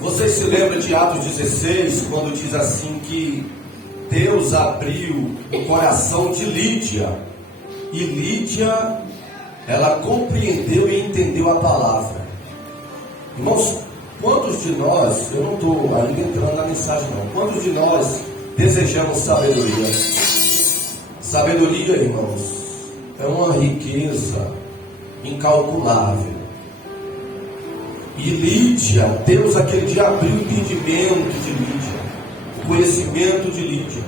Vocês se lembram de Atos 16, quando diz assim que Deus abriu o coração de Lídia, e Lídia, ela compreendeu e entendeu a palavra. Irmãos, quantos de nós, eu não estou ainda entrando na mensagem não, quantos de nós desejamos sabedoria? Sabedoria, irmãos, é uma riqueza incalculável. E Lídia, Deus aquele dia abriu o entendimento de Lídia, o conhecimento de Lídia.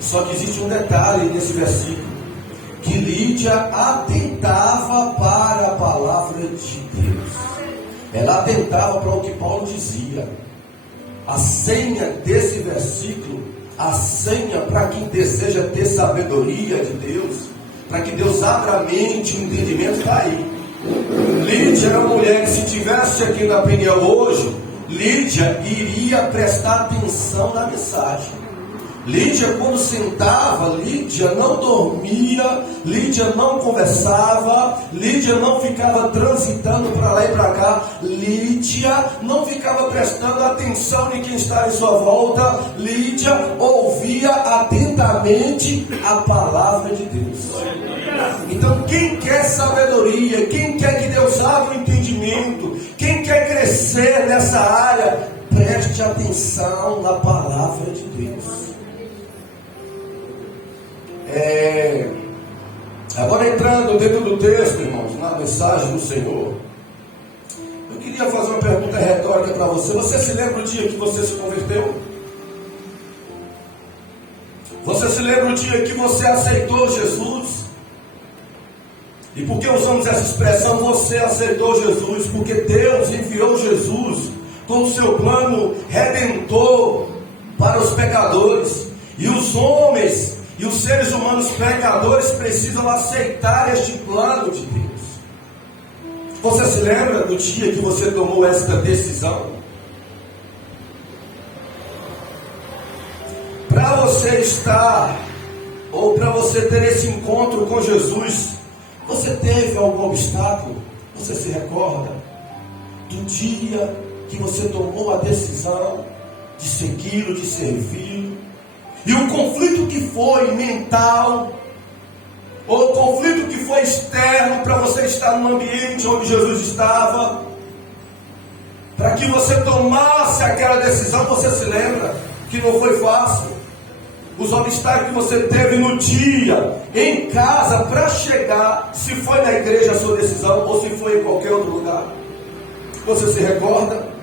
Só que existe um detalhe nesse versículo, que Lídia atentava para a palavra de Deus. Ela atentava para o que Paulo dizia. A senha desse versículo, a senha para quem deseja ter sabedoria de Deus, para que Deus abra a mente, o entendimento, está aí. Lídia era uma mulher que, se tivesse aqui na Peniel hoje, Lídia iria prestar atenção na mensagem. Lídia, quando sentava, Lídia não dormia, Lídia não conversava, Lídia não ficava transitando para lá e para cá, Lídia não ficava prestando atenção em quem está em sua volta, Lídia ouvia atentamente a palavra de Deus. Então, quem quer sabedoria, quem quer que Deus abra o entendimento, quem quer crescer nessa área, preste atenção na palavra de Deus. Agora, entrando dentro do texto, irmãos, na mensagem do Senhor, eu queria fazer uma pergunta retórica para você. Você se lembra do dia que você se converteu? Você se lembra do dia que você aceitou Jesus? E por que usamos essa expressão, você aceitou Jesus? Porque Deus enviou Jesus com o seu plano redentor para os pecadores. E os homens e os seres humanos pecadores precisam aceitar este plano de Deus. Você se lembra do dia que você tomou esta decisão? Para você estar, ou para você ter esse encontro com Jesus, você teve algum obstáculo? Você se recorda do dia que você tomou a decisão de segui-lo, de servi-lo? E o conflito que foi mental, ou o conflito que foi externo, para você estar no ambiente onde Jesus estava, para que você tomasse aquela decisão. Você se lembra que não foi fácil? Os obstáculos que você teve no dia, em casa, para chegar, se foi na igreja a sua decisão, ou se foi em qualquer outro lugar. Você se recorda?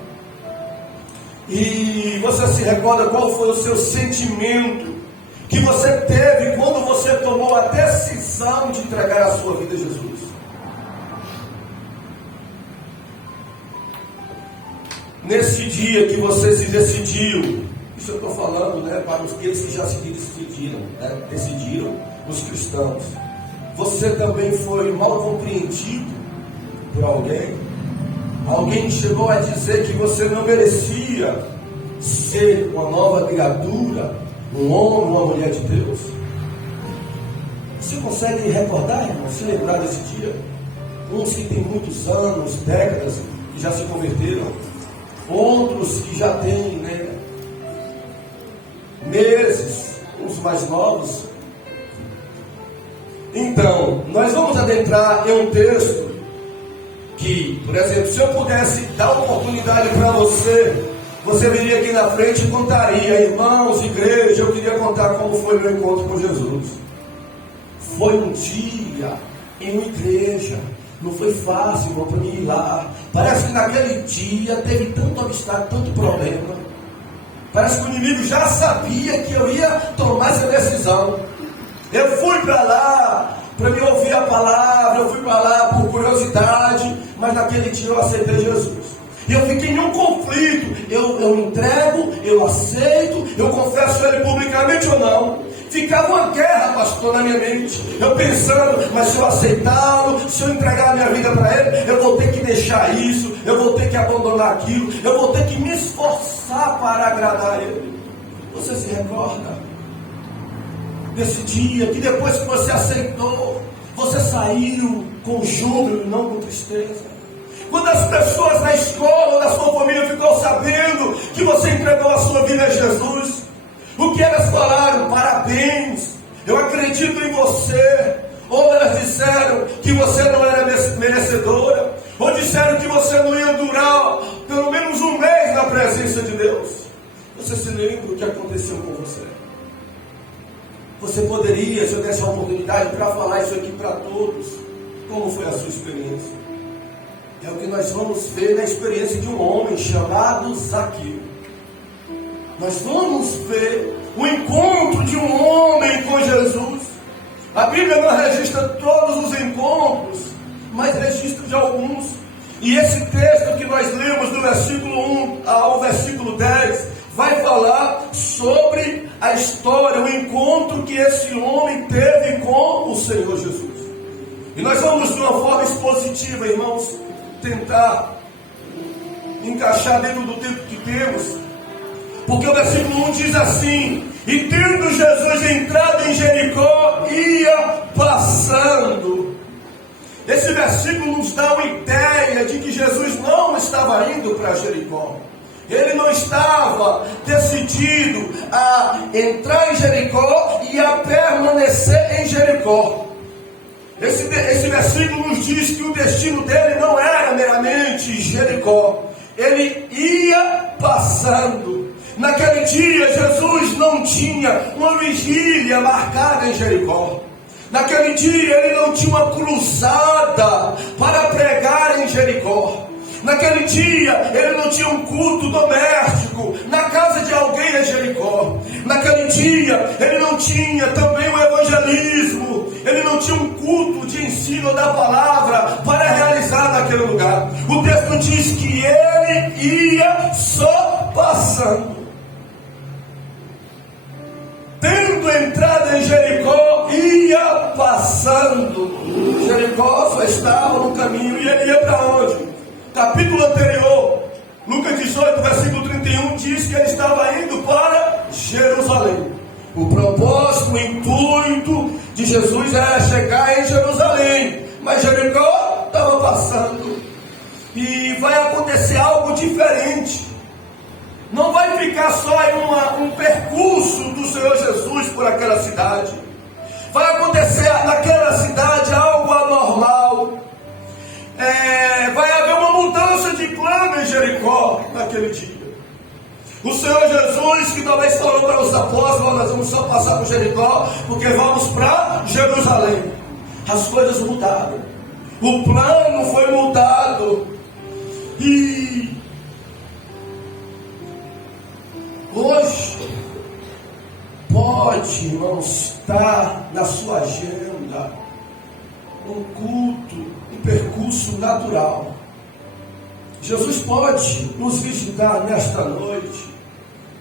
E você se recorda qual foi o seu sentimento que você teve quando você tomou a decisão de entregar a sua vida a Jesus? Nesse dia que você se decidiu, isso eu estou falando, para aqueles que já se decidiram, os cristãos. Você também foi mal compreendido por alguém? Alguém chegou a dizer que você não merecia ser uma nova criatura, um homem, uma mulher de Deus? Você consegue recordar, irmão, se lembrar desse dia? Uns que têm muitos anos, décadas, que já se converteram, outros que já têm, meses, uns mais novos. Então, nós vamos adentrar em um texto que, por exemplo, se eu pudesse dar oportunidade para você, você viria aqui na frente e contaria: irmãos, igreja, eu queria contar como foi meu encontro com Jesus. Foi um dia em uma igreja, não foi fácil, irmão, para mim ir lá. Parece que naquele dia teve tanto obstáculo, tanto problema. Parece que o inimigo já sabia que eu ia tomar essa decisão. Eu fui para lá para me ouvir a palavra, eu fui para lá por curiosidade, mas naquele dia eu aceitei Jesus. E eu fiquei em um conflito: eu entrego, eu aceito, eu confesso ele publicamente ou não? Ficava uma guerra, pastor, na minha mente. Eu pensando: mas se eu aceitá-lo, se eu entregar a minha vida para ele, eu vou ter que deixar isso, eu vou ter que abandonar aquilo, eu vou ter que me esforçar para agradar ele. Você se recorda desse dia que depois que você aceitou, você saiu com júbilo, não com tristeza? Quando as pessoas na escola, da sua família ficou sabendo entregou a sua vida a Jesus, o que elas falaram? Parabéns, eu acredito em você. Ou elas disseram que você não era merecedora, ou disseram que você não ia durar pelo menos um mês na presença de Deus. Você se lembra o que aconteceu com você? Você poderia, se eu desse a oportunidade para falar isso aqui para todos, como foi a sua experiência? É o que nós vamos ver na experiência de um homem chamado Zaqueu. Nós vamos ver o encontro de um homem com Jesus. A Bíblia não registra todos os encontros, mas registra de alguns. E esse texto que nós lemos do versículo 1 ao versículo 10 vai falar sobre a história, o encontro que esse homem teve com o Senhor Jesus. E nós vamos de uma forma expositiva, irmãos, tentar encaixar dentro do tempo que temos. Porque o versículo 1 diz assim: e tendo Jesus entrado em Jericó, ia passando. Esse versículo nos dá uma ideia de que Jesus não estava indo para Jericó. Ele não estava decidido a entrar em Jericó e a permanecer em Jericó. Esse versículo nos diz que o destino dele não era meramente Jericó. Ele ia passando. Naquele dia, Jesus não tinha uma vigília marcada em Jericó. Naquele dia, ele não tinha uma cruzada para pregar em Jericó. Naquele dia, ele não tinha um culto doméstico na casa de alguém em Jericó. Naquele dia, ele não tinha também o evangelismo. Ele não tinha um culto de ensino da palavra para realizar naquele lugar. O texto diz que ele ia só passando. Tendo entrado em Jericó, ia passando. Jericó só estava no caminho e ele ia para onde? Capítulo anterior, Lucas 18, versículo 31, diz que ele estava indo para Jerusalém. O propósito, o intuito de Jesus era chegar em Jerusalém, mas Jericó estava passando. E vai acontecer algo diferente. Não vai ficar só em um percurso do Senhor Jesus por aquela cidade. Vai acontecer naquela cidade algo anormal. Vai haver uma mudança de plano em Jericó naquele dia. O Senhor Jesus, que talvez falou para os apóstolos: nós vamos só passar por Jericó, porque vamos para Jerusalém. As coisas mudaram. O plano foi mudado. E hoje pode, irmãos, estar na sua agenda um culto, um percurso natural. Jesus pode nos visitar nesta noite,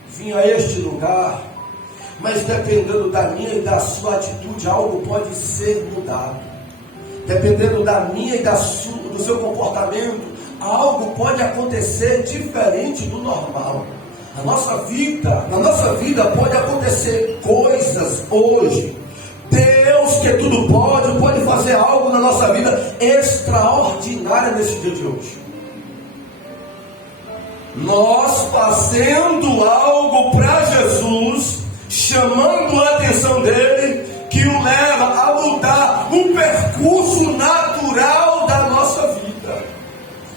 vir a este lugar, mas dependendo da minha e da sua atitude, algo pode ser mudado. Dependendo da minha e do seu comportamento, algo pode acontecer diferente do normal. Na nossa vida pode acontecer coisas hoje. Deus, que tudo pode fazer algo na nossa vida extraordinário nesse dia de hoje. Nós fazendo algo para Jesus, chamando a atenção dele, que o leva a mudar um percurso natural da nossa vida.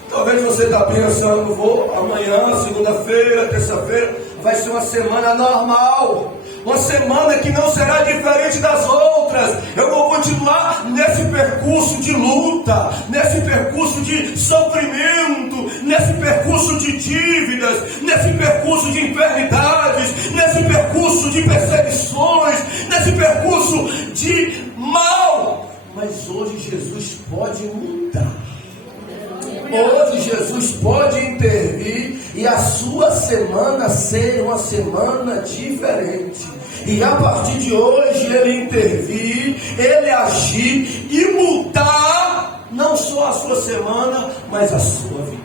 Talvez você está pensando: vou amanhã, segunda-feira, terça-feira, vai ser uma semana normal. Uma semana que não será diferente das outras. Eu vou continuar nesse percurso de luta, nesse percurso de sofrimento, nesse percurso de dívidas, nesse percurso de enfermidades, nesse percurso de perseguições, nesse percurso de mal. Mas hoje Jesus pode mudar. Hoje Jesus pode intervir e a sua semana ser uma semana diferente. E a partir de hoje ele intervir, ele agir e mudar não só a sua semana, mas a sua vida.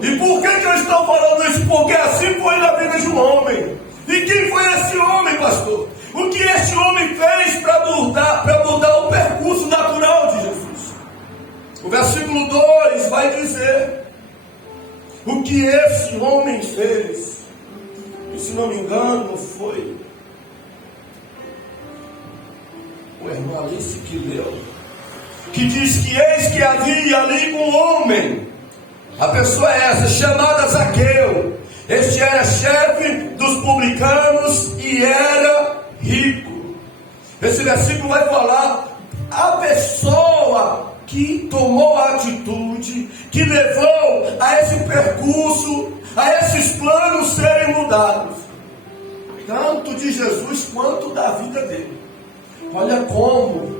E por que eu estou falando isso? Porque assim foi na vida de um homem. E quem foi esse homem, pastor? O que este homem fez para mudar o percurso natural de Jesus? O versículo 2 vai dizer o que esse homem fez. E se não me engano, foi o irmão Alice que leu, que diz que eis que havia ali um homem. A pessoa é essa, chamada Zaqueu. Este era chefe dos publicanos e era rico. Esse versículo vai falar a pessoa que tomou a atitude, que levou a esse percurso, a esses planos serem mudados, tanto de Jesus quanto da vida dele. Olha como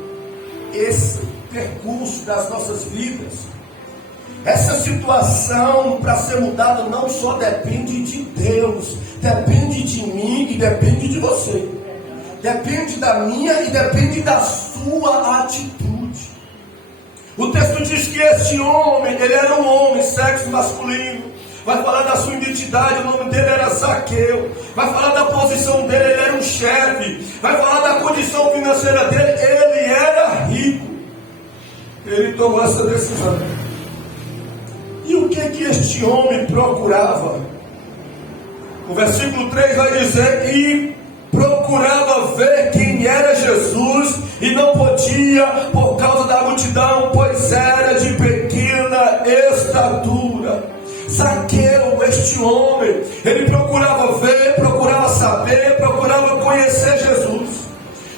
esse percurso das nossas vidas, essa situação para ser mudada não só depende de Deus, depende de mim e depende de você. Depende da minha e depende da sua atitude. O texto diz que este homem, ele era um homem, sexo masculino. Vai falar da sua identidade, o nome dele era Zaqueu. Vai falar da posição dele, ele era um chefe. Vai falar da condição financeira dele, ele era rico. Ele tomou essa decisão. E o que este homem procurava? O versículo 3 vai dizer que procurava ver quem era Jesus e não podia por causa da multidão, pois era de pequena estatura. Zaqueu, este homem, ele procurava ver, procurava saber, procurava conhecer Jesus.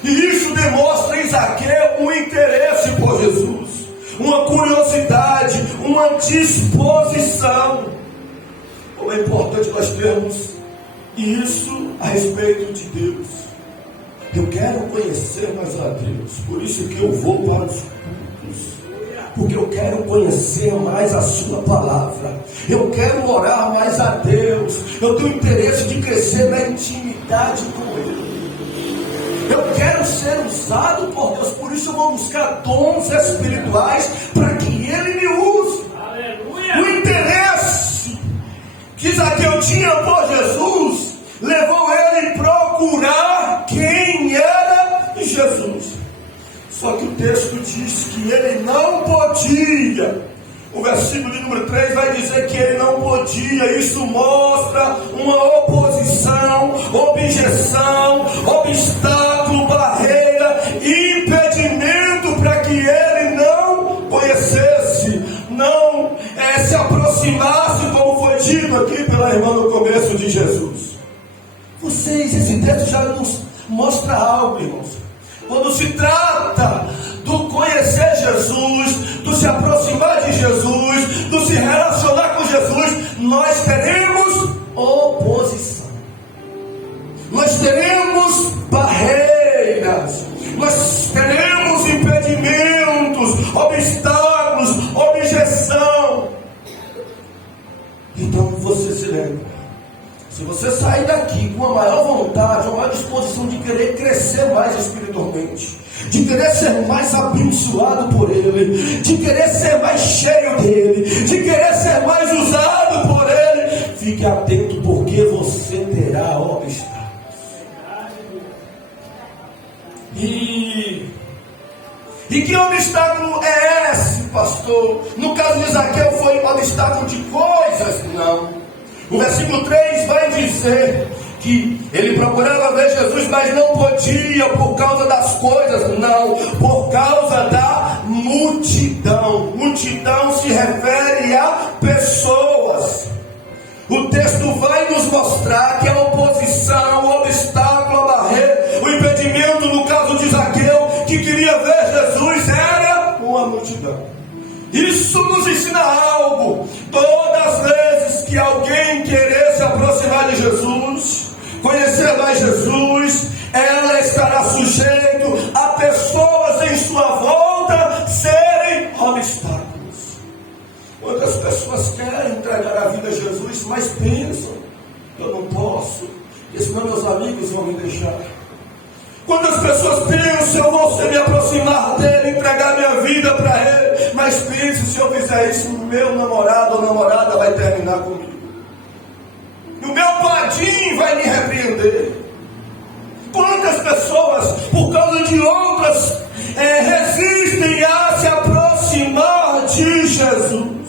E isso demonstra em Zaqueu um interesse por Jesus, uma curiosidade, uma disposição. Como é importante nós termos isso a respeito de Deus. Eu quero conhecer mais a Deus, por isso que eu vou para os cultos, porque eu quero conhecer mais a sua palavra, eu quero orar mais a Deus, eu tenho interesse de crescer na intimidade com Ele, eu quero ser usado por Deus, por isso eu vou buscar dons espirituais para que Ele me use. Aleluia. O interesse que Zaqueu tinha por Jesus levou ele a procurar quem era Jesus. Só que o texto diz que ele não podia. O versículo de número 3 vai dizer que ele não podia. Isso mostra uma oposição, objeção, obstáculo, barreira, impedimento para que ele não conhecesse, não se aproximasse, como foi dito aqui pela irmã no começo, de Jesus. Esse texto já nos mostra algo, irmãos. Quando se trata do conhecer Jesus, do se aproximar de Jesus, do se relacionar com Jesus, nós teremos oposição, nós teremos barreiras, nós teremos impedimentos, obstáculos, objeção. Então você se lembra, se você sair daqui com a maior vontade, uma maior disposição de querer crescer mais espiritualmente, de querer ser mais abençoado por Ele, de querer ser mais cheio dEle, de querer ser mais usado por Ele, fique atento, porque você terá obstáculos. E que obstáculo é esse, pastor? No caso de Zaqueu foi um obstáculo de coisas? Não. O versículo 3 vai dizer que ele procurava ver Jesus, mas não podia por causa das coisas, não, por causa da multidão. Multidão se refere a pessoas. O texto vai nos mostrar que a oposição, o obstáculo, a barreira, o impedimento, no caso de Zaqueu, que queria ver Jesus, era uma multidão. Isso nos ensina algo. Todas as vezes que alguém querer se aproximar de Jesus, conhecer mais Jesus, ela estará sujeito a pessoas em sua volta serem obstáculos. Quantas pessoas querem entregar a vida a Jesus, mas pensam: eu não posso, porque senão meus amigos vão me deixar. Quantas pessoas pensam: eu vou me aproximar dele, entregar minha vida para ele, mas pensam: se eu fizer isso, meu namorado ou namorada vai terminar comigo, e o meu padrinho vai me repreender. Quantas pessoas, por causa de outras, resistem a se aproximar de Jesus?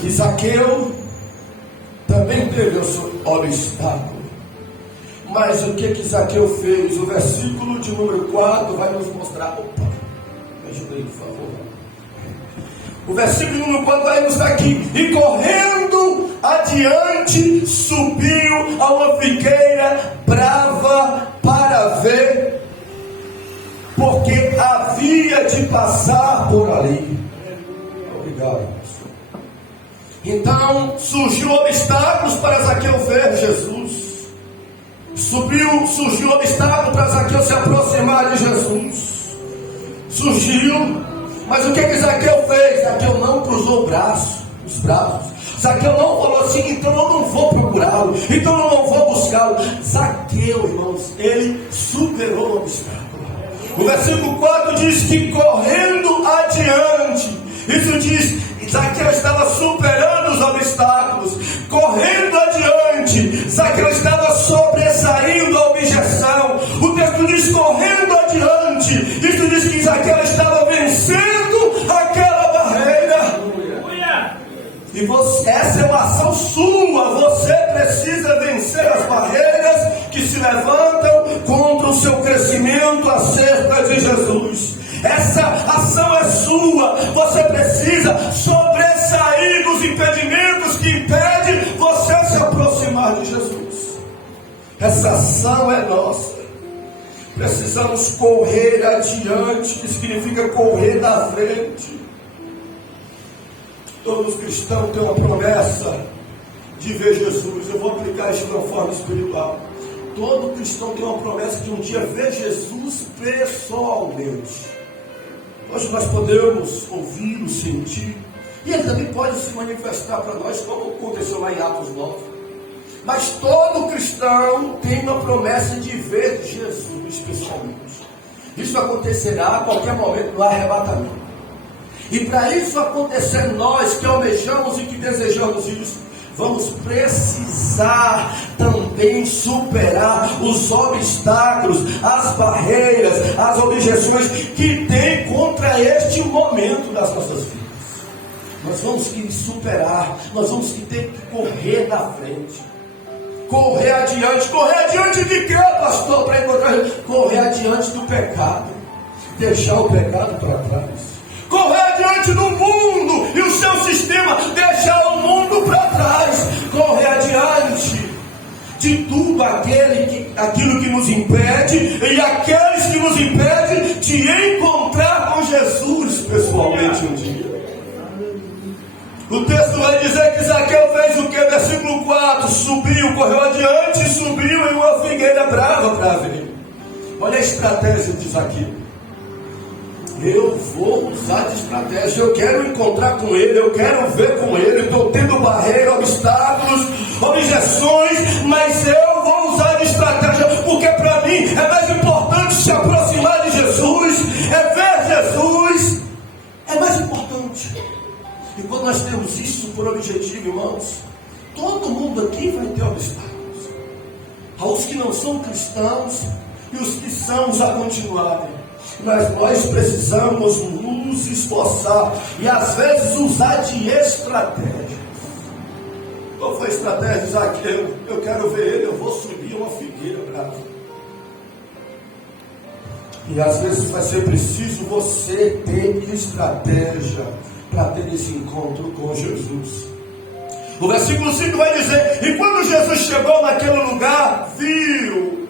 E Zaqueu também teve o seu obstáculo. Mas o que Zaqueu fez? O versículo de número 4 vai nos mostrar. Opa, me ajuda aí, por favor. O versículo número 4 vai nos mostrar aqui. E correndo adiante, subiu a uma figueira brava para ver, porque havia de passar por ali. Obrigado. Então surgiu obstáculos para Zaqueu ver Jesus. Surgiu obstáculo para Zaqueu se aproximar de Jesus. Surgiu. Mas o que Zaqueu fez? Zaqueu não cruzou os braços. Zaqueu não falou assim, então eu não vou procurá-lo, então eu não vou buscá-lo. Zaqueu, irmãos, ele superou o obstáculo. O versículo 4 diz que correndo adiante, isso diz, Zaqueu estava superando os obstáculos, correndo adiante, Zaqueu estava sobressaindo a objeção. O texto diz correndo adiante, isso diz que Zaqueu estava vencendo aquela barreira. E essa é uma ação sua. Você precisa vencer as barreiras que se levantam contra o seu crescimento acerca de Jesus. Essa ação é sua. Você precisa sobressair dos impedimentos que impedem você se aproximar de Jesus. Essa ação é nossa. Precisamos correr adiante, que significa correr na frente. Todos os cristãos têm uma promessa de ver Jesus. Eu vou aplicar isso de uma forma espiritual. Todo cristão tem uma promessa de um dia ver Jesus pessoalmente. Hoje nós podemos ouvi-lo, sentir, e ele também pode se manifestar para nós, como aconteceu lá em Atos 9. Mas todo cristão tem uma promessa de ver Jesus pessoalmente. Isso acontecerá a qualquer momento no arrebatamento. E para isso acontecer, nós que almejamos e que desejamos isso, vamos precisar também superar os obstáculos, as barreiras, as objeções que tem contra este momento das nossas vidas. Nós vamos que superar, nós vamos que ter que correr na frente, correr adiante de quê, pastor? Para encontrar, correr adiante do pecado, deixar o pecado para trás. Correr adiante do mundo e o seu sistema, deixar o mundo para trás. Correr adiante de tudo aquilo que nos impede e aqueles que nos impedem de encontrar com Jesus pessoalmente um dia. O texto vai dizer que Zaqueu fez o que? Versículo 4, subiu, correu adiante, subiu em uma figueira brava para ver. Olha a estratégia de Zaqueu. Eu vou usar de estratégia, eu quero encontrar com ele, eu quero ver com ele, estou tendo barreira, obstáculos, objeções, mas eu vou usar de estratégia, porque para mim é mais importante se aproximar de Jesus, é ver Jesus, é mais importante. E quando nós temos isso por objetivo, irmãos, todo mundo aqui vai ter obstáculos. Aos que não são cristãos e os que são a continuarem. Mas nós precisamos nos esforçar e às vezes usar de estratégia. Qual foi a estratégia de Zaqueu? Eu quero ver ele, eu vou subir uma figueira brava. E às vezes vai ser preciso você ter estratégia para ter esse encontro com Jesus. O versículo 5 vai dizer: e quando Jesus chegou naquele lugar, viu.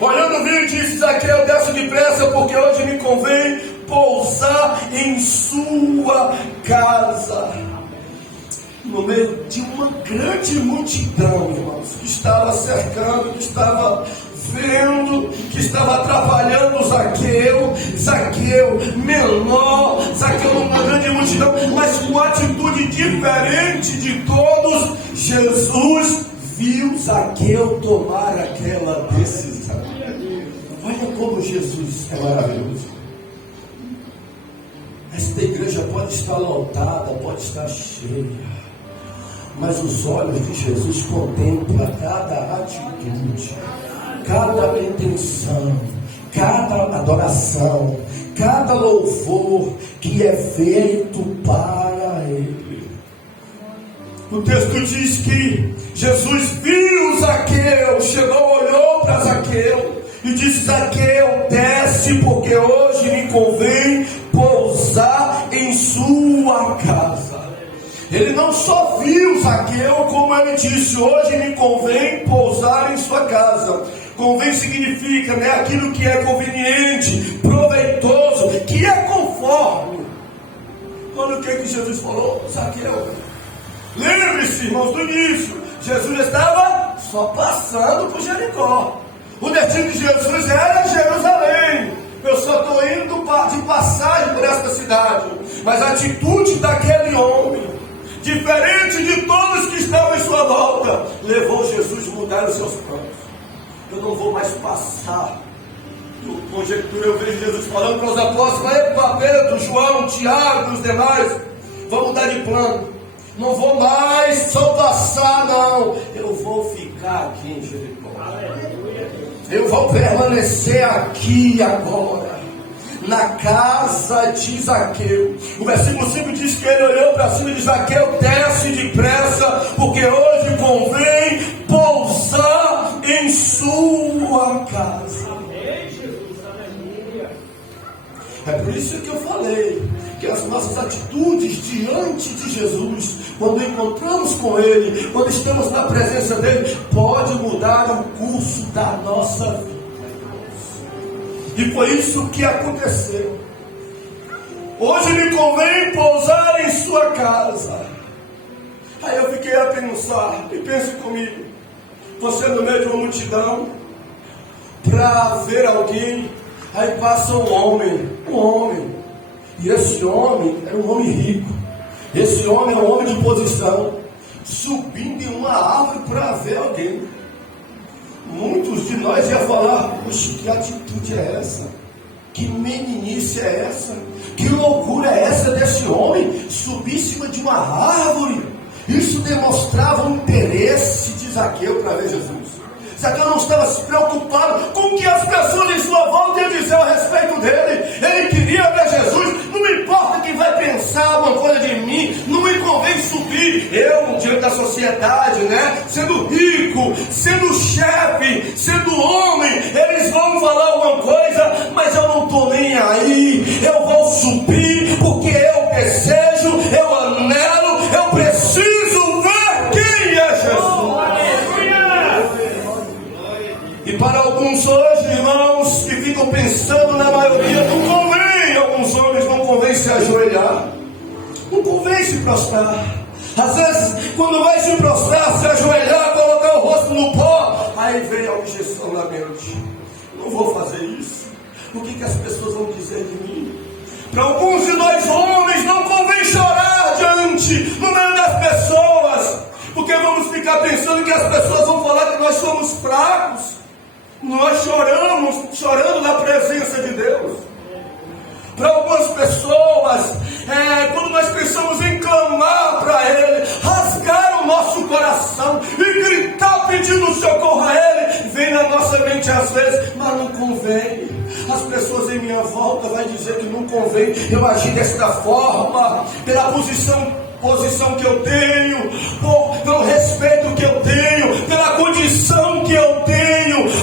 Olhando, viu e disse: Zaqueu, desce depressa, porque hoje me convém pousar em sua casa. No meio de uma grande multidão, irmãos, que estava cercando, que estava vendo, que estava atrapalhando Zaqueu. Zaqueu menor, Zaqueu numa grande multidão, mas com atitude diferente de todos. Jesus viu Zaqueu tomar aquela decisão. Olha como Jesus é maravilhoso. Esta igreja pode estar lotada, pode estar cheia, mas os olhos de Jesus contemplam cada atitude, cada intenção, cada adoração, cada louvor que é feito para Ele. O texto diz que Jesus viu Zaqueu, chegou, olhou para Zaqueu e disse: Zaqueu, desce, porque hoje me convém pousar em sua casa. Ele não só viu Zaqueu, como ele disse: hoje me convém pousar em sua casa. Convém significa, aquilo que é conveniente, proveitoso, que é conforme. Olha o que Jesus falou: Zaqueu, lembre-se, irmãos, do início, Jesus estava só passando por Jericó. O destino de Jesus era Jerusalém. Eu só estou indo de passagem por esta cidade. Mas a atitude daquele homem, diferente de todos que estavam em sua volta, levou Jesus a mudar os seus planos. Eu não vou mais passar. Conjectura, eu vejo Jesus falando para os apóstolos: epa, Pedro, João, Tiago e os demais, vamos mudar de plano. Não vou mais só passar, não. Eu vou ficar aqui em Jericó. Eu vou permanecer aqui agora, na casa de Zaqueu. O versículo 5 diz que ele olhou para cima e disse: Zaqueu, desce depressa, porque hoje convém pousar em sua casa. É por isso que eu falei que as nossas atitudes diante de Jesus, quando encontramos com Ele, quando estamos na presença dEle, pode mudar o curso da nossa vida. E foi isso que aconteceu. Hoje me convém pousar em sua casa. Aí eu fiquei a pensar, e pense comigo: você no meio de uma multidão, para ver alguém, aí passa um homem, e esse homem era um homem rico, esse homem é um homem de posição, subindo em uma árvore para ver alguém. Muitos de nós iam falar: puxa, que atitude é essa? Que meninice é essa? Que loucura é essa desse homem subir em cima de uma árvore? Isso demonstrava um interesse de Zaqueu para ver Jesus. Zaqueu não estava se preocupado com o que as pessoas em sua volta iam dizer a respeito dele. Ele queria ver Jesus. Não me importa quem vai pensar alguma coisa de mim. Não me convém subir. Eu, diante da sociedade, sendo rico, sendo chefe, sendo homem, eles vão falar alguma coisa, mas eu não estou nem aí. Eu vou subir porque eu desejo, eu anelo, eu preciso ver quem é Jesus. E para alguns hoje, irmãos, que ficam pensando, na maioria, não convém, alguns homens não convém se ajoelhar, não convém se prostrar. Às vezes, quando vai se prostrar, se ajoelhar, colocar o rosto no pó, aí vem a objeção na mente: não vou fazer isso, o que as pessoas vão dizer de mim? Para alguns de nós homens, não convém chorar diante, no meio das pessoas, porque vamos ficar pensando que as pessoas vão falar que nós somos fracos. Nós chorando na presença de Deus. Para algumas pessoas, quando nós pensamos em clamar para Ele, rasgar o nosso coração e gritar pedindo socorro a Ele, vem na nossa mente às vezes: mas não convém. As pessoas em minha volta vão dizer que não convém eu agir desta forma, pela posição que eu tenho, pelo respeito que eu tenho, pela condição que eu tenho.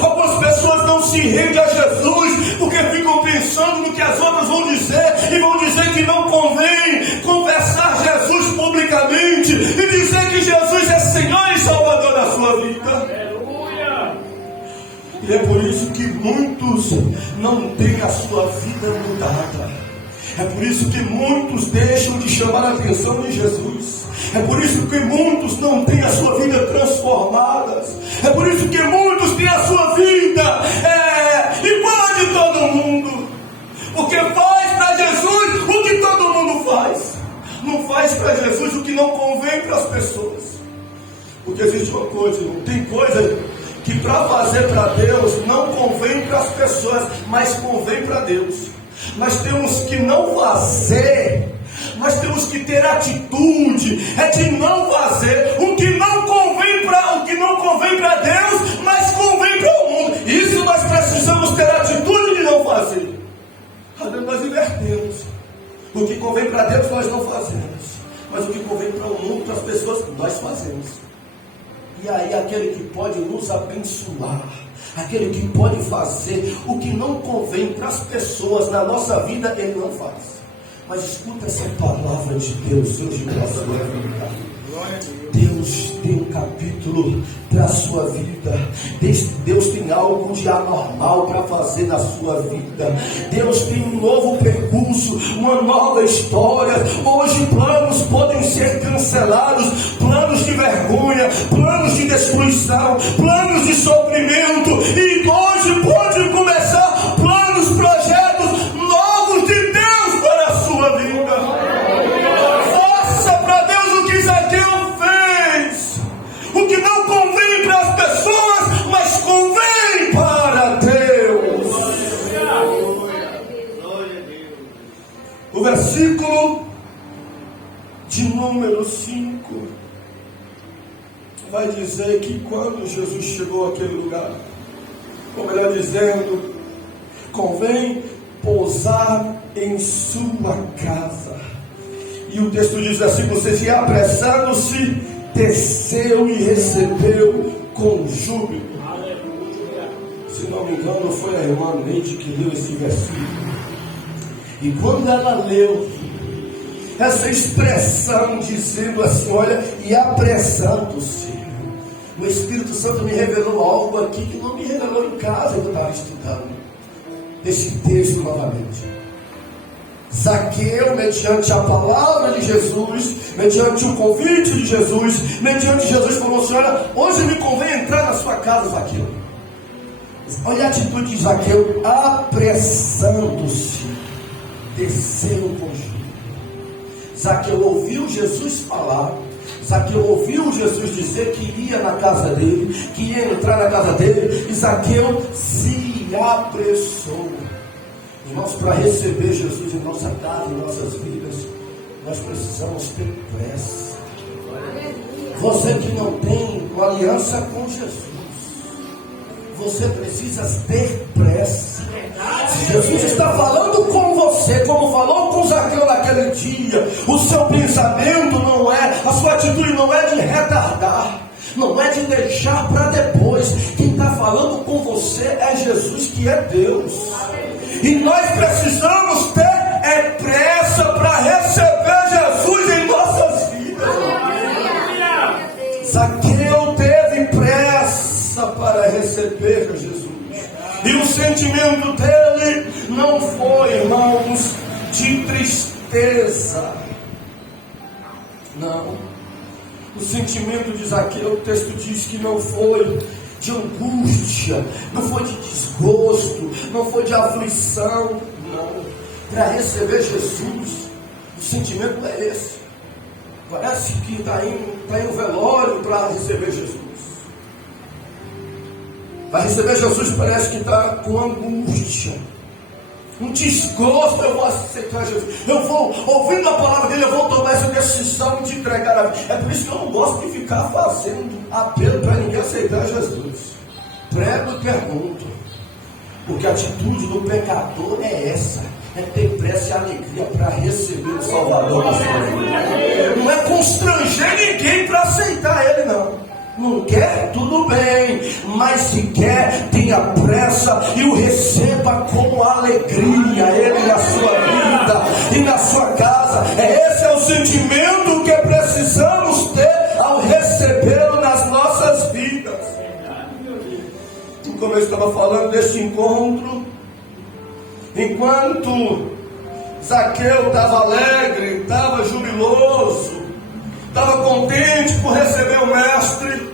Algumas pessoas não se rendem a Jesus porque ficam pensando no que as outras vão dizer, e vão dizer que não convém confessar Jesus publicamente e dizer que Jesus é Senhor e Salvador da sua vida. Aleluia! E é por isso que muitos não têm a sua vida mudada. É por isso que muitos deixam de chamar a atenção de Jesus. É por isso que muitos não têm a sua vida transformada. É por isso que muitos têm a sua vida igual a de todo mundo. Porque faz para Jesus o que todo mundo faz. Não faz para Jesus o que não convém para as pessoas. Porque existe uma coisa, não tem coisa que para fazer para Deus não convém para as pessoas, mas convém para Deus. Nós temos que não fazer, nós temos que ter atitude, de não fazer o que não convém para Deus, mas convém para o mundo. Isso nós precisamos ter atitude de não fazer. Nós invertemos. O que convém para Deus nós não fazemos. mas o que convém para o mundo, para as pessoas, nós fazemos. E aí aquele que pode nos abençoar, aquele que pode fazer o que não convém para as pessoas na nossa vida, ele não faz. Mas escuta essa palavra de Deus hoje para a sua vida. Deus tem um capítulo para a sua vida. Deus tem algo de anormal para fazer na sua vida. Deus tem um novo percurso, uma nova história. Hoje planos podem ser cancelados, planos de vergonha, planos de destruição, planos de sofrimento. E hoje pode começar planos, projetos novos de Deus para a sua vida. Faça para Deus o que Zaqueu fez. O que não convém para as pessoas, mas convém para Deus. O versículo de número 5 vai dizer que quando Jesus chegou àquele lugar, ou melhor dizendo, convém pousar em sua casa. E o texto diz, versículo 6, e apressando-se, desceu e recebeu com júbilo. Aleluia. Se não me engano, foi a irmã Neide que leu esse versículo. E quando ela leu essa expressão dizendo assim, olha, e apressando-se, o Espírito Santo me revelou algo aqui que não me revelou em casa, que eu estava estudando esse texto novamente. Zaqueu, mediante a palavra de Jesus, mediante o convite de Jesus, mediante Jesus falou assim, olha, hoje me convém entrar na sua casa, Zaqueu. Olha a atitude de Zaqueu, apressando-se, desceu com júbilo. Zaqueu ouviu Jesus falar, Zaqueu ouviu Jesus dizer que iria na casa dele, que ia entrar na casa dele, e Zaqueu se apressou. Irmãos, para receber Jesus em nossa casa, em nossas vidas, nós precisamos ter pressa. Você que não tem uma aliança com Jesus, você precisa ter pressa. Se Jesus está falando com você, como falou com Zaqueu naquele dia, o seu pensamento não é, a sua atitude não é de retardar, não é de deixar para depois. Quem está falando com você é Jesus, que é Deus. E nós precisamos ter pressa para receber Jesus em nossas vidas. Zaqueu teve pressa para receber Jesus. E o sentimento dele não foi, irmãos, de tristeza. Não. O sentimento de Zaqueu, o texto diz que não foi de angústia, não foi de desgosto, não foi de aflição, não. Para receber Jesus, o sentimento é esse. Parece que está em um velório para receber Jesus. Para receber Jesus parece que está com angústia, um desgosto. Eu vou aceitar Jesus, eu vou, ouvindo a palavra dele, eu vou tomar essa decisão de entregar a vida. É por isso que eu não gosto de ficar fazendo apelo para ninguém aceitar Jesus. Prego e pergunto, porque a atitude do pecador é essa, é ter pressa e alegria para receber o Salvador da sua vida. Não é constranger ninguém para aceitar ele, não. Não quer? Tudo bem, mas se quer, tenha pressa e o receba com alegria, ele na sua vida e na sua casa. Esse é o sentimento que precisamos ter ao recebê-lo nas nossas vidas. Como eu estava falando desse encontro, enquanto Zaqueu estava alegre, estava jubiloso, estava contente por receber o mestre,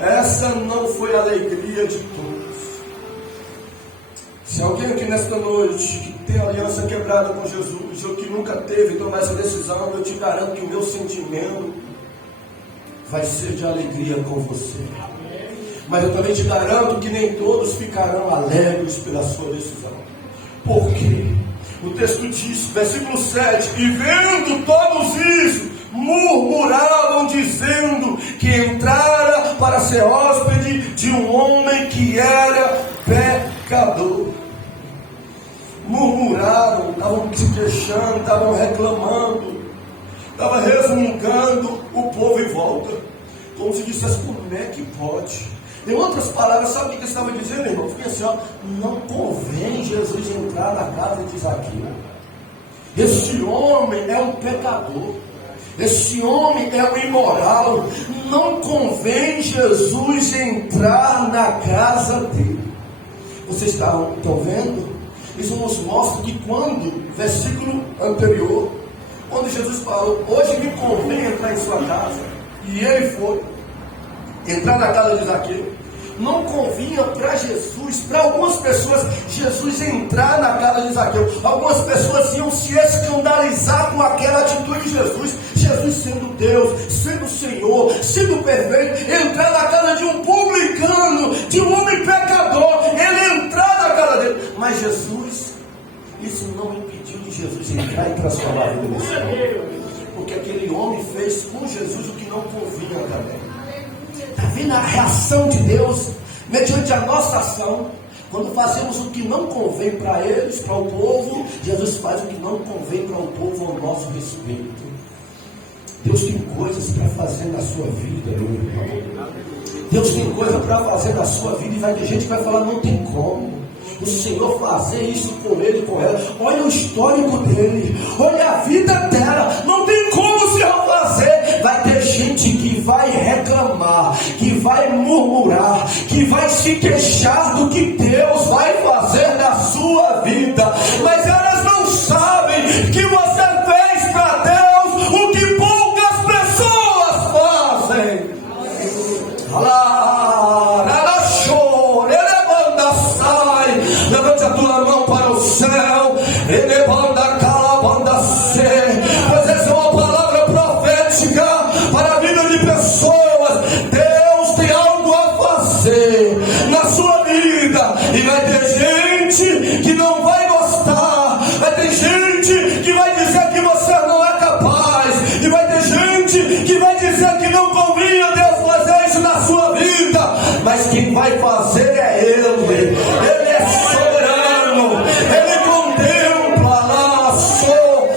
essa não foi a alegria de todos. Se alguém aqui nesta noite que tem aliança quebrada com Jesus, ou que nunca teve tomar essa decisão, eu te garanto que o meu sentimento vai ser de alegria com você. Mas eu também te garanto que nem todos ficarão alegres pela sua decisão. Por quê? O texto diz, versículo 7, e vendo todos isso, murmuravam dizendo que entrara para ser hóspede de um homem que era pecador. Murmuravam, estavam se queixando, estavam reclamando, estava resmungando, o povo em volta, como se dissesse, como é que pode? Em outras palavras, sabe o que ele estava dizendo, irmão? Fiquei assim, ó, não convém Jesus entrar na casa de Zaqueu. Esse homem é um pecador, esse homem é um imoral, não convém Jesus entrar na casa dele. Vocês estão vendo? Isso nos mostra que quando, versículo anterior, quando Jesus falou, hoje me convém entrar em sua casa, e ele foi entrar na casa de Zaqueu, não convinha para Jesus, para algumas pessoas, Jesus entrar na casa de Zaqueu. Algumas pessoas iam se escandalizar com aquela atitude de Jesus. Jesus sendo Deus, sendo Senhor, sendo perfeito, entrar na casa de um publicano, de um homem pecador, ele entrar na casa dele. Mas Jesus, isso não impediu de Jesus entrar e transformar a vida desse homem, porque aquele homem fez com Jesus o que não convinha também. Está vendo a reação de Deus mediante a nossa ação? Quando fazemos o que não convém para eles, para o povo, Jesus faz o que não convém para o povo ao nosso respeito. Deus tem coisas para fazer na sua vida, meu irmão. Deus tem coisa para fazer na sua vida, e vai ter gente que vai falar, não tem como o Senhor fazer isso com ele e com ela. Olha o histórico dele, olha a vida dela, não tem como o Senhor fazer. Vai ter gente que vai reclamar, que vai murmurar, que vai se queixar do que Deus vai fazer na sua vida, mas elas não sabem que você fez para Deus o que poucas pessoas fazem. Levante a tua mão para o céu. Pois essa é uma palavra profética para a vida de pessoas. Deus tem algo a fazer na sua vida, e vai ter gente que não vai gostar, vai ter gente que vai dizer que você não é capaz, e vai ter gente que vai dizer que não convinha a Deus fazer isso na sua vida, mas quem vai fazer é Ele. Ele é soberano, Ele contempla a sua,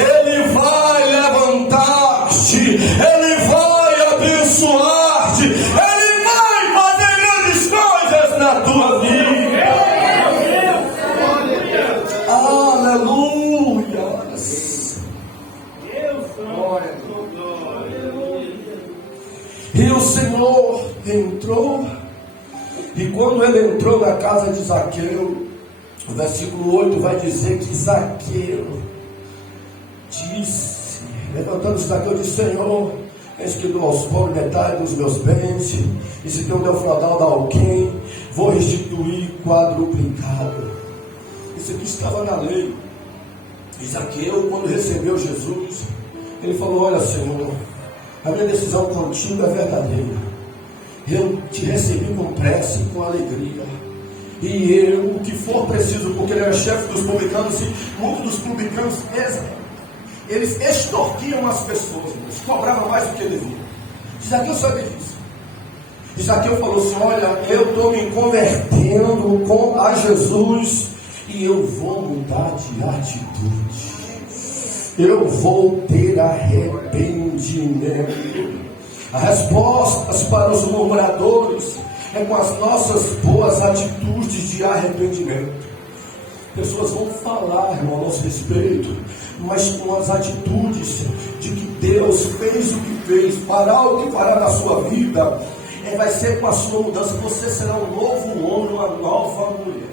Ele vai levantar-te, Ele vai abençoar-te, Ele vai fazer grandes coisas na tua vida. Aleluia. E o Senhor entrou, e quando ele entrou na casa de Zaqueu, o versículo 8 vai dizer que Zaqueu disse, levantando-se Zaqueu, disse, Senhor, eis que dou aos pobres metade dos meus bens, e se tenho defraudado a alguém, vou restituir quadruplicado. Isso aqui estava na lei. E Zaqueu, quando recebeu Jesus, ele falou, olha, Senhor, a minha decisão contigo é verdadeira. Eu te recebi com pressa e com alegria. E eu, o que for preciso, porque ele era chefe dos publicanos, e muitos dos publicanos, eles extorquiam as pessoas, eles cobravam mais do que deviam. Zaqueu sabia disso. E Zaqueu falou assim, olha, eu estou me convertendo a Jesus, e eu vou mudar de atitude. Eu vou ter arrependimento. As respostas para os murmuradores é com as nossas boas atitudes de arrependimento. Pessoas vão falar, irmão, a nosso respeito, mas com as atitudes de que Deus fez o que fez, fará o que fará na sua vida, vai ser com a sua mudança. Você será um novo homem, uma nova mulher.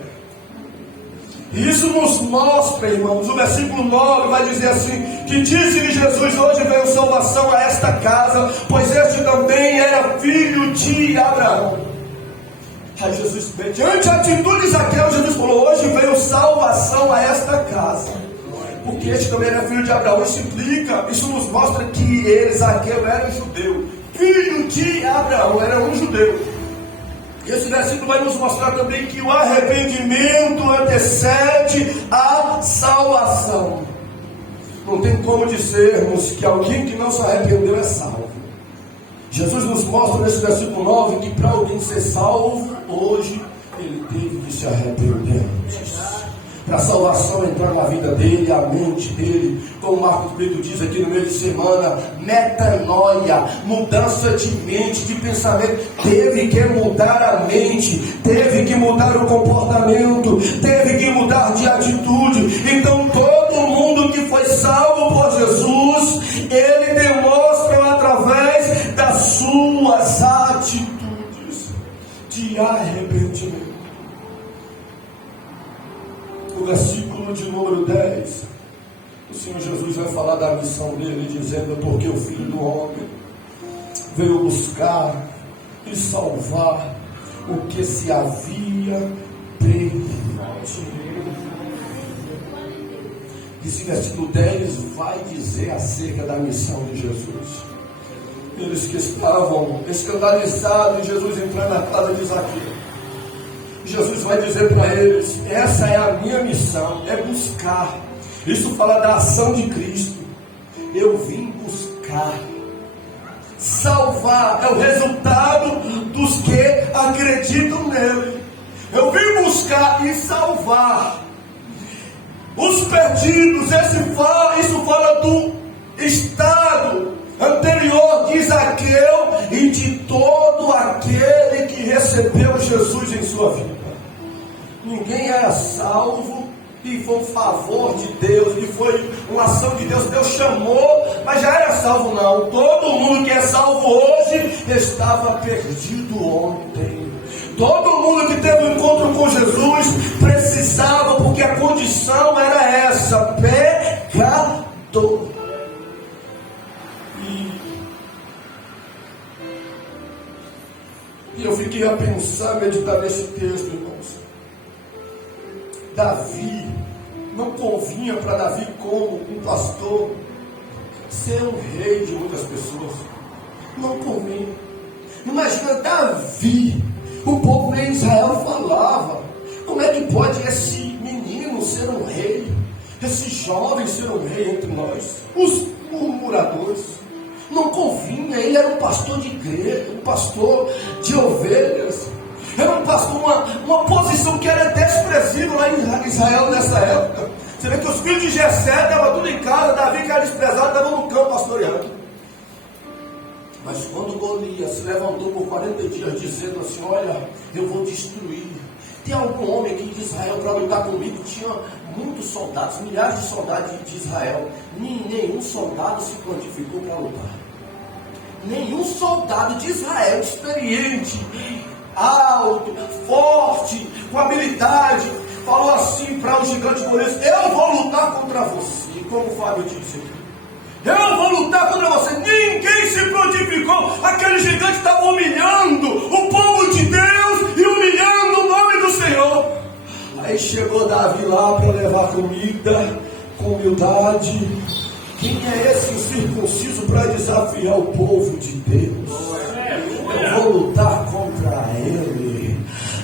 Isso nos mostra, irmãos, o versículo 9 vai dizer assim, que disse-lhe Jesus, hoje veio salvação a esta casa, pois este também era filho de Abraão. Aí Jesus, mediante a atitude de Zaqueu, Jesus falou, hoje veio salvação a esta casa, porque este também era filho de Abraão. Isso implica, isso nos mostra que ele, Zaqueu, era um judeu, filho de Abraão, era um judeu. Esse versículo vai nos mostrar também que o arrependimento antecede a salvação. Não tem como dizermos que alguém que não se arrependeu é salvo. Jesus nos mostra nesse versículo 9 que para alguém ser salvo hoje, ele teve que se arrepender antes. para a salvação entrar na vida dele, a mente dele, como Marcos Brito diz aqui no meio de semana, metanoia, mudança de mente, de pensamento. Teve que mudar a mente, teve que mudar o comportamento, teve que mudar de atitude. Então todo mundo que foi salvo por Jesus, ele demonstra através das suas atitudes de arrependimento. O versículo de número 10, o Senhor Jesus vai falar da missão dele, dizendo: porque o Filho do Homem veio buscar e salvar o que se havia perdido. Esse versículo 10 vai dizer acerca da missão de Jesus. Eles que estavam escandalizados em Jesus entrar na casa de Zaqueu, Jesus vai dizer para eles: essa é a minha missão, é buscar. Isso fala da ação de Cristo. Eu vim buscar. Salvar é o resultado dos que acreditam nele. Eu vim buscar e salvar os perdidos. Isso fala do estado anterior de Zaqueu e de todo aquele que recebeu Jesus em sua vida. Ninguém era salvo e foi um favor de Deus, e foi uma ação de Deus. Deus chamou, mas já era salvo não. Todo mundo que é salvo hoje estava perdido ontem. Todo mundo que teve um encontro com Jesus precisava, porque a condição era essa: pecador. E eu fiquei a pensar, meditar nesse texto, irmãos. Davi, não convinha para Davi, como um pastor, ser um rei de muitas pessoas. Não convinha. Imagina Davi, o povo de Israel falava: como é que pode esse menino ser um rei? Esse jovem ser um rei entre nós? Os murmuradores. Não convinha. Ele era um pastor de igreja, um pastor de ovelhas. Era um pastor, uma posição que era desprezível lá em Israel nessa época. Você vê que os filhos de Jessé estavam tudo em casa, Davi, que era desprezado, estava no campo pastoreando. Mas quando Golias se levantou por 40 dias dizendo assim: olha, eu vou destruir. Tem algum homem aqui de Israel para lutar comigo? Tinha muitos soldados, milhares de soldados de Israel. Nenhum soldado se prontificou para lutar. Nenhum soldado de Israel experiente, alto, forte, com habilidade, falou assim para o gigante Golias: eu vou lutar contra você. Como o Fábio disse aqui, eu vou lutar contra você. Ninguém se prontificou. Aquele gigante estava humilhando o povo de Deus e humilhando o nome do Senhor. Aí chegou Davi lá para levar comida, com humildade. Quem é esse incircunciso para desafiar o povo de Deus? Eu vou lutar contra ele.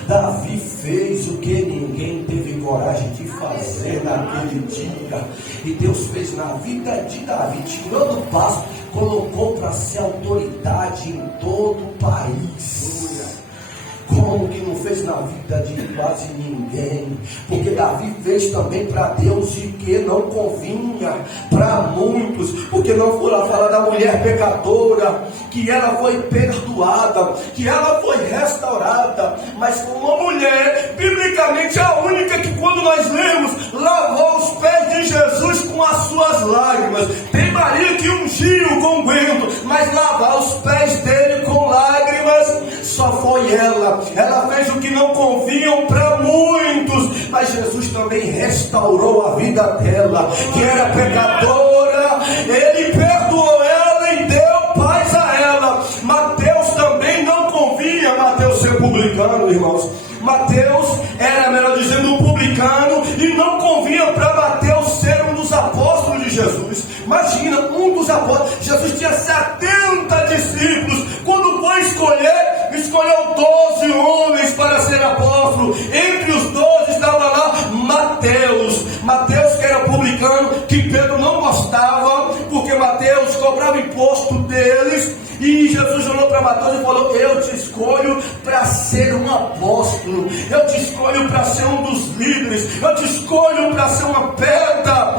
Davi fez o que ninguém teve coragem de fazer naquele dia. E Deus fez na vida de Davi, tirando o passo, colocou para ser autoridade em todo o país. Como que não fez na vida de quase ninguém? Porque Davi fez também para Deus e que não convinha para muitos. Porque não foi lá falar da mulher pecadora, que ela foi perdoada, que ela foi restaurada, mas foi uma mulher, biblicamente a única que, quando nós lemos, lavou os pés de Jesus com as suas lágrimas. Tem Maria que ungiu com unguento, mas lavar os pés dele com lágrimas só foi ela. Ela fez o que não convinha para muitos, mas Jesus também restaurou a vida dela, que era pecadora. Ele perdoou ela e deu paz a ela. Mateus também não convinha Mateus ser publicano, irmãos. Mateus era, melhor dizendo, um publicano, e não convinha para Mateus ser um dos apóstolos de Jesus. Imagina, um dos apóstolos. Jesus tinha 70 discípulos. Quando foi escolheu 12 homens para ser apóstolo. Entre os 12 estava lá Mateus, que era publicano, que Pedro não gostava, porque Mateus cobravam imposto deles. E Jesus olhou para Mateus e falou: eu te escolho para ser um apóstolo, eu te escolho para ser um dos líderes, eu te escolho para ser uma pedra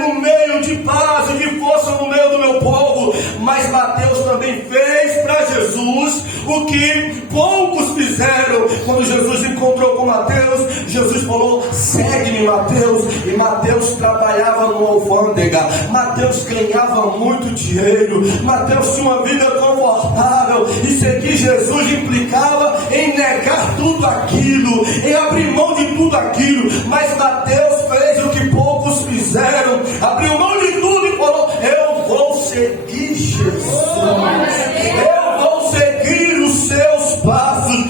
no meio de paz e de força no meio do meu povo. Mas Mateus também fez para Jesus o que poucos fizeram. Quando Jesus encontrou com Mateus, Jesus falou: segue-me, Mateus. E Mateus trabalhava numa alfândega, Mateus ganhava muito dinheiro, Mateus tinha uma vida confortável, e seguir Jesus implicava em negar tudo aquilo, em abrir mão de tudo aquilo. Mas Mateus fez o que poucos fizeram, abriu mão de tudo e falou: eu vou seguir Jesus, eu vou seguir os seus passos.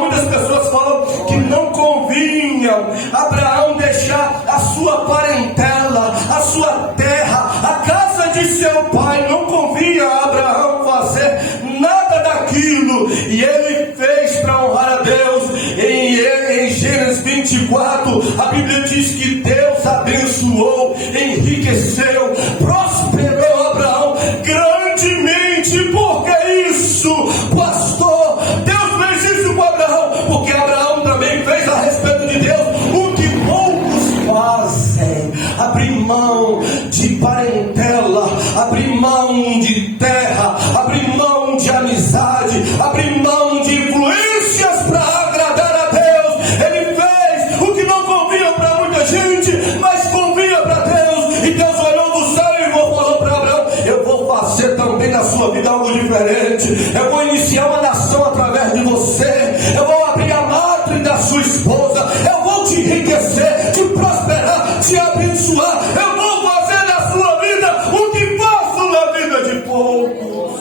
Muitas pessoas falam que não convinha Abraão deixar a sua parentela, a sua terra, a casa de seu pai. Não convinha a Abraão fazer nada daquilo, e ele fez para honrar a Deus. Em Gênesis 24, a Bíblia diz que Deus abençoou, enriqueceu, prosperou Abraão grandemente. Por que isso, pastor? Deus fez isso com Abraão porque Abraão também fez a respeito de Deus o que poucos fazem: abrir mão de parentela, abrir mão de terra, abrir mão de amizade, abrir mão de influências para agradar a Deus. Ele fez o que não convinha para muita gente, mas convinha para Deus. E Deus olhou do céu e falou para Abraão: eu vou fazer também na sua vida algo diferente. Eu vou iniciar uma nação através de você. Eu vou abrir a madre da sua esposa. Eu vou te enriquecer, te prosperar, te abençoar. Eu vou fazer na sua vida o que faço na vida de poucos.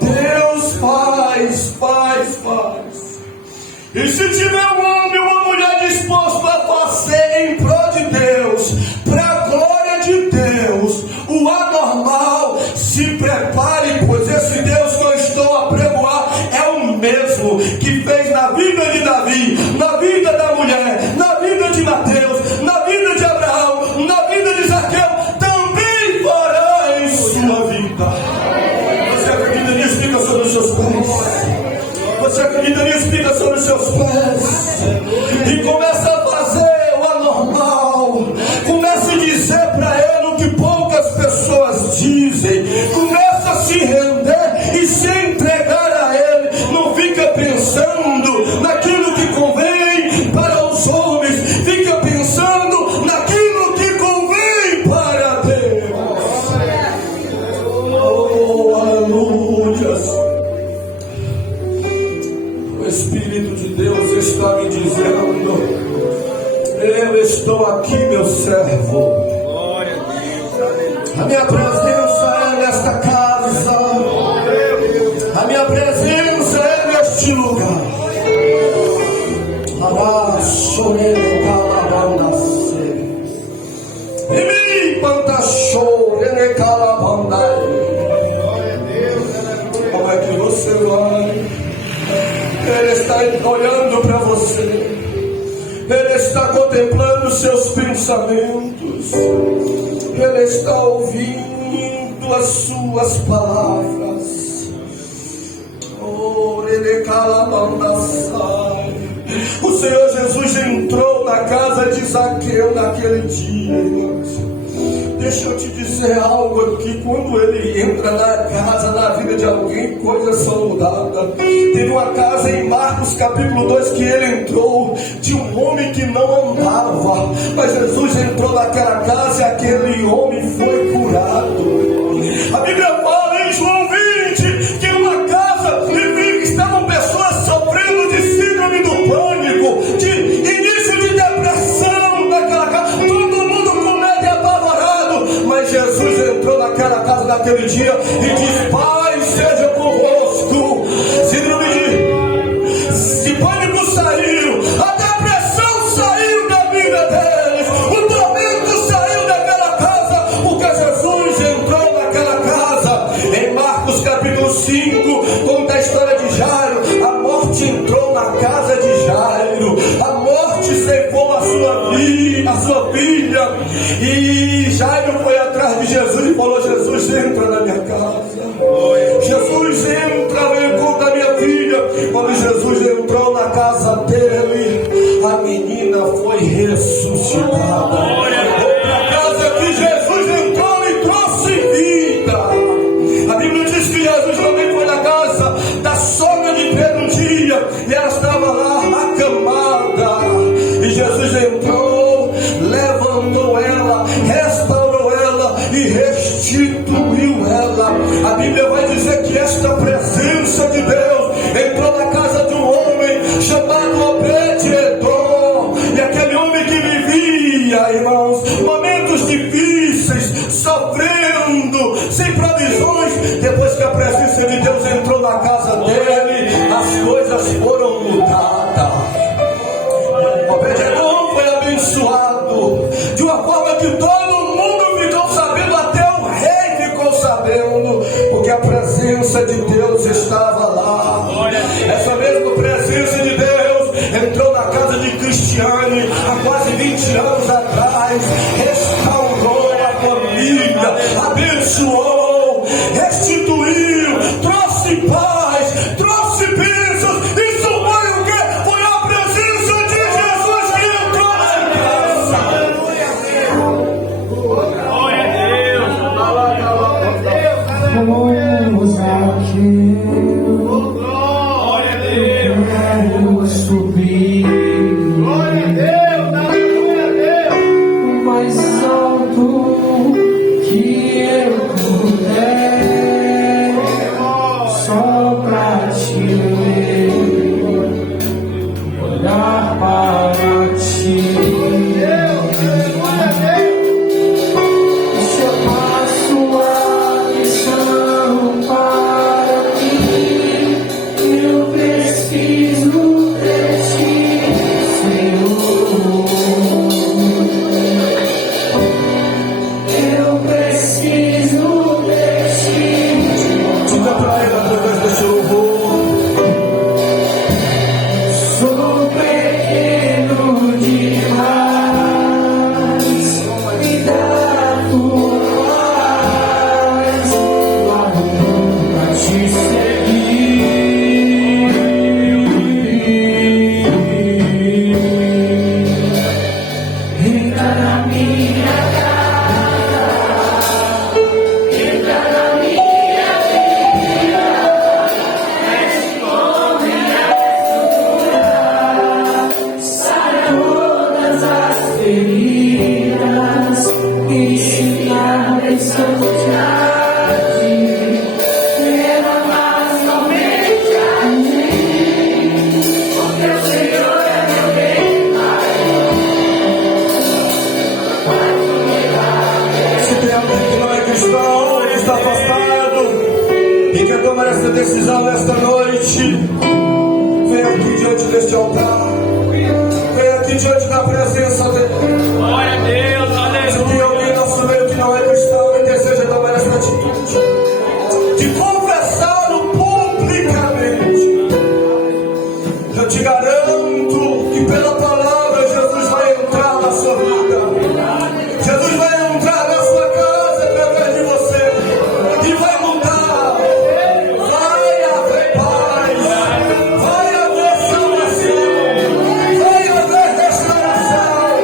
Deus faz. E se tiver um homem ou uma mulher disposto a fazer em prol de Deus, para a glória de Deus, o anormal, se prepare, pois esse Deus que eu estou a pregoar é o mesmo que fez na vida de Davi, na vida da mulher, na vida de Mateus, na vida de Abraão, na vida de Zaqueu, também fará em sua vida. Você acredita nisso? Fica sobre os seus pés. Você acredita nisso? Fica sobre os seus pés. E começa a fazer o anormal. Começa a dizer para ele o que poucas pessoas dizem. Começa a se render e se entregar a ele. Não fica pensando naquilo que convém para os homens. Fica pensando naquilo que convém para Deus. Oh, aleluia. O Espírito de Deus está me dizendo: eu estou aqui, meu servo. Glória a Deus. A minha presença é nesta casa. A minha presença é neste lugar. Como é que você vai? Ele está olhando para você. Ele está contemplando seus pensamentos. Ele está ouvindo as suas palavras. Oh, ele o Senhor Jesus entrou na casa de Zaqueu naquele dia, irmãos. Deixa eu te dizer algo aqui: quando ele entra na casa, na vida de alguém, coisas são mudadas. Teve uma casa em Marcos capítulo 2 que ele entrou, de um homem que não andava, mas Jesus entrou naquela casa e aquele homem foi curado. A Bíblia fala em João 20 que uma casa estavam pessoas sofrendo de síndrome do pânico, de início de depressão naquela casa, todo mundo com medo e apavorado. Mas Jesus entrou naquela casa naquele dia e diz: Pai, seja convosco. Síndrome de pânico saiu, a depressão saiu da vida deles, o tormento saiu daquela casa, porque Jesus entrou naquela casa. Em Marcos capítulo 5 conta a história de Jairo. A morte entrou na casa de Jairo, a morte ceifou a sua filha. E Jairo foi atrás de Jesus e falou: Jesus, entra na minha casa. Jesus, entra no encontro da minha filha. Quando Jesus entrou na casa dele, a menina foi ressuscitada. Outra casa que Jesus entrou e trouxe vida. A Bíblia diz que Jesus também foi na casa da sogra de Pedro um dia, e ela estava lá acamada, e Jesus entrou, levantou ela, restaurou ela e restituiu ela. A Bíblia vai dizer que esta presença de Deus entrou na casa de um homem chamado Obed-Edom, e aquele homem que vivia, irmãos, momentos difíceis, sofrendo, sem provisões. Depois que a presença de Deus entrou na casa dele, as coisas foram mudadas. Obed-Edom foi abençoado de uma forma que todo mundo ficou sabendo, até o rei ficou sabendo, porque a presença de Deus estava lá. Essa mesma presença de Deus entrou na casa de Cristiane há quase 20 anos atrás, restaurou a família, abençoou, restituiu, trouxe paz, trouxe bênçãos. Isso foi o que? Foi a presença de Jesus que entrou na casa. Glória a Deus. Vamos aqui. Glória a Deus. Quero subir. Glória a Deus. Glória a Deus. Mais alto que eu puder, só pra te ver, olhar para ti. Se eu passo a missão para mim, eu preciso de ti, Senhor. Eu preciso de ti. Diga para ele através desse louvor: Sou pequeno demais, me dá tua paz, guardo pra te seguir. Entra na minha casa, entra na minha vida, mexe com minha estrutura, sara todas as feridas, ensina a lição de arte, leva mais somente a mim, porque o Senhor é meu bem maior. se tem alguém que não é cristão, que está afastado e quer tomar essa decisão nesta noite, vem aqui diante deste altar, vem aqui diante da presença de Deus. Glória a Deus. Se tem alguém no nosso meio que não é cristão e deseja tomar essa atitude de confessá-lo publicamente, eu te garanto que pela palavra Jesus vai entrar na sua vida. Jesus vai entrar na sua casa através de você e vai mudar. Vai haver paz, vai haver salvação, vai haver restauração,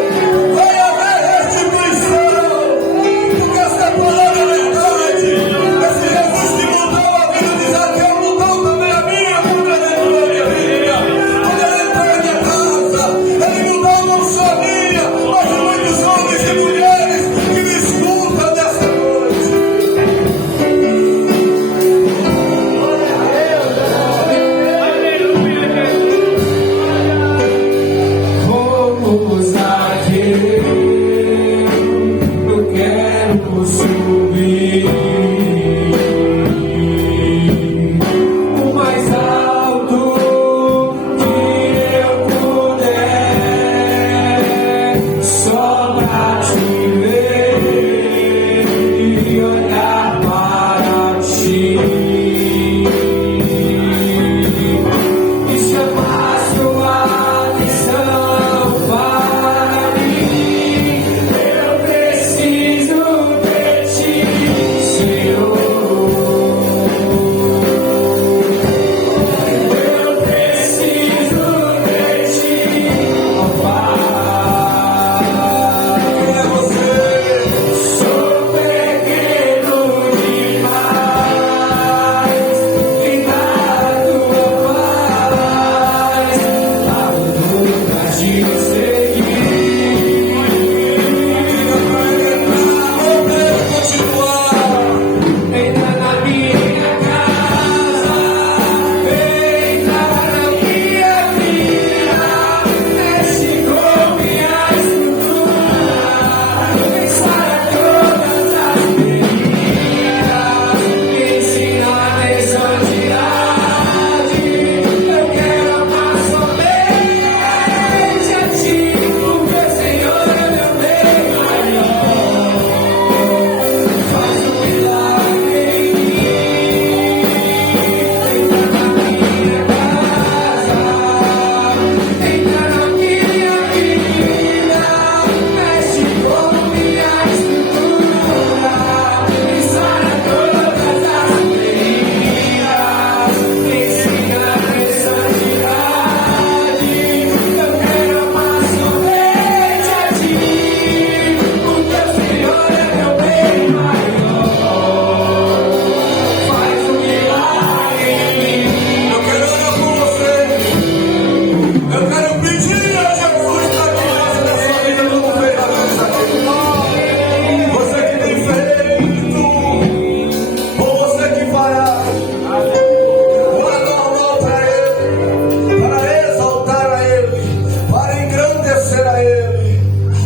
obedecer a Ele,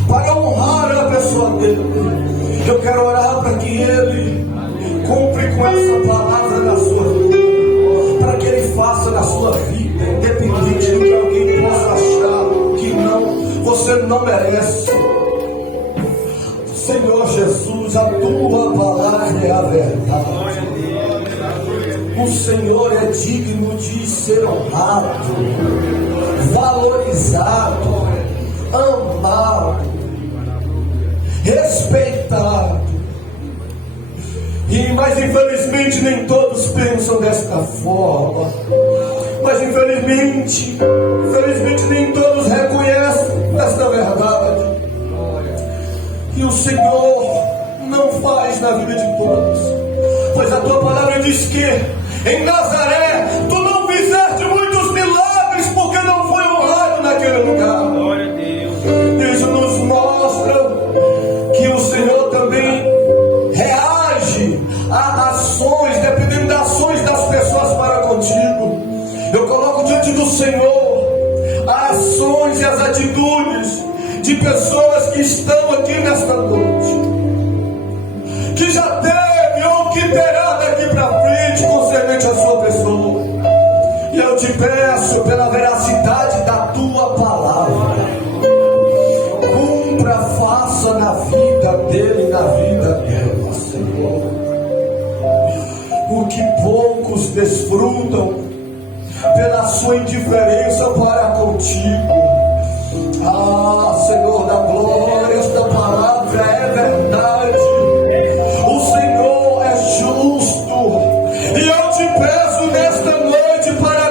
para honrar a pessoa dele. Eu quero orar para que Ele cumpra com essa palavra na sua vida, para que Ele faça na sua vida, independente do que alguém possa achar que não, você não merece. Senhor Jesus, a tua palavra é a verdade. O Senhor é digno de ser honrado, valorizado, amado, respeitado. Mas infelizmente nem todos pensam desta forma. Mas infelizmente nem todos reconhecem esta verdade. E o Senhor não faz na vida de todos. Pois a tua palavra diz que em Nazaré tu não fizeste muitos milagres porque não foi honrado naquele lugar. Glória a Deus. Isso nos mostra que o Senhor também reage a ações, dependendo das ações das pessoas para contigo. Eu coloco diante do Senhor as ações e as atitudes de pessoas que estão aqui nesta noite, que já teve ou que terá daqui para frente concernente a sua pessoa. E eu te peço pela veracidade da tua palavra, cumpra, faça na vida dele e na vida dela, Senhor, o que poucos desfrutam pela sua indiferença para contigo. Ah, Senhor da glória, esta palavra é verdade. O Senhor é justo. E eu te peço nesta noite para